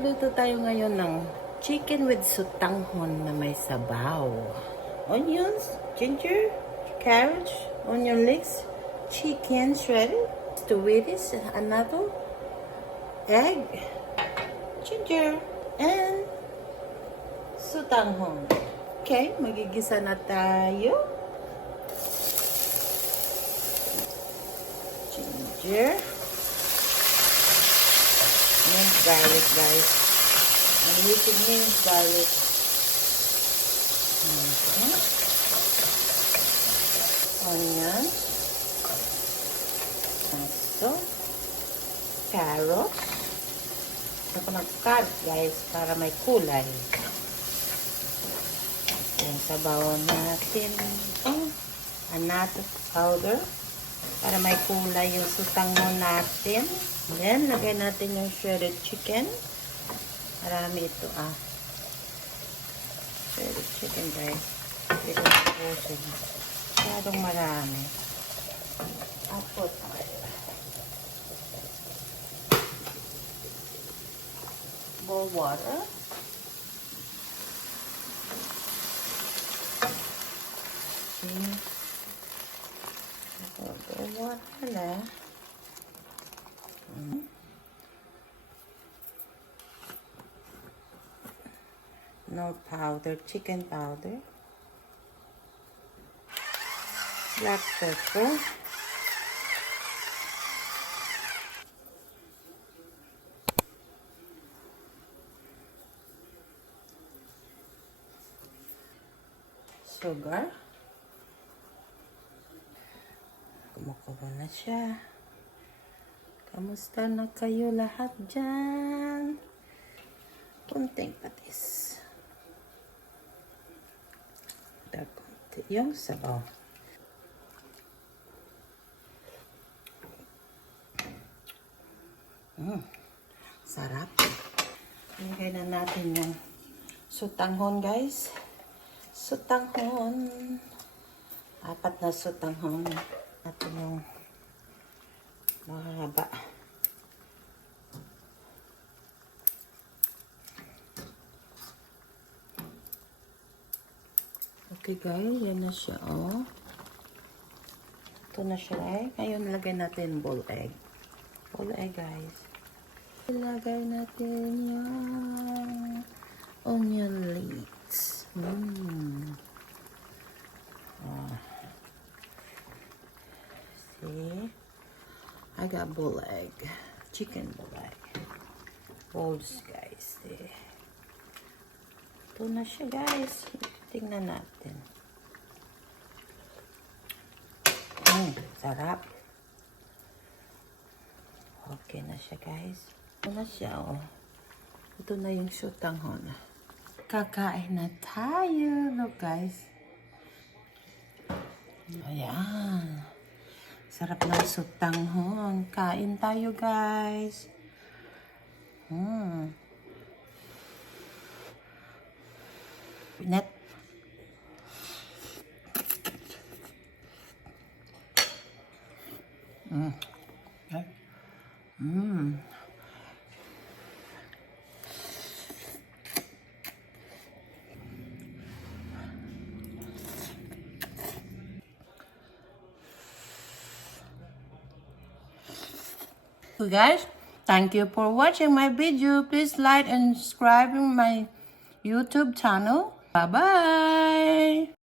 Magluluto tayo ngayon ng chicken with sutanghon na may sabaw. Onions, ginger, carrots, onion leeks, chicken shredded, tomatos, another egg, ginger, and sutanghon. Okay, magigisa na tayo. Ginger. Minced garlic, guys. I'm using minced garlic. Okay. Onions. So, carrots. Ako nag-carrot, guys, para may kulay. Yung sabaw natin. Annatto powder. Para may kulay yung sutanghon natin. Then, lagay natin yung shredded chicken. Marami ito, shredded chicken, guys. Ito po sila. Masyadong marami. I'll put bowl water. See? Bowl water na. No powder, chicken powder, black pepper, sugar. Kumukulo na siya. Kamusta na kayo lahat dyan? Kunting patis. Kunti yung sabaw. Sarap. Ilagay na natin yung sutanghon, guys. Sutanghon. 4 na sutanghon. At yung mahaba. Okay, guys. Yan na siya, Ito na siya, Ngayon, lagay natin whole egg. Whole egg, guys. Ilagay natin yung onion leeks. See? I got bull egg. Chicken bull egg. Bowls, guys. Ito na siya, guys. Tingnan natin. Sarap. Okay na siya, guys. Ito na siya, Ito na yung sutanghon. Kakain na tayo. Look, guys. Ayan. Sarap ng sutanghon. Kain tayo, guys. Net. So guys, thank you for watching my video. Please like and subscribe to my YouTube channel. Bye-bye.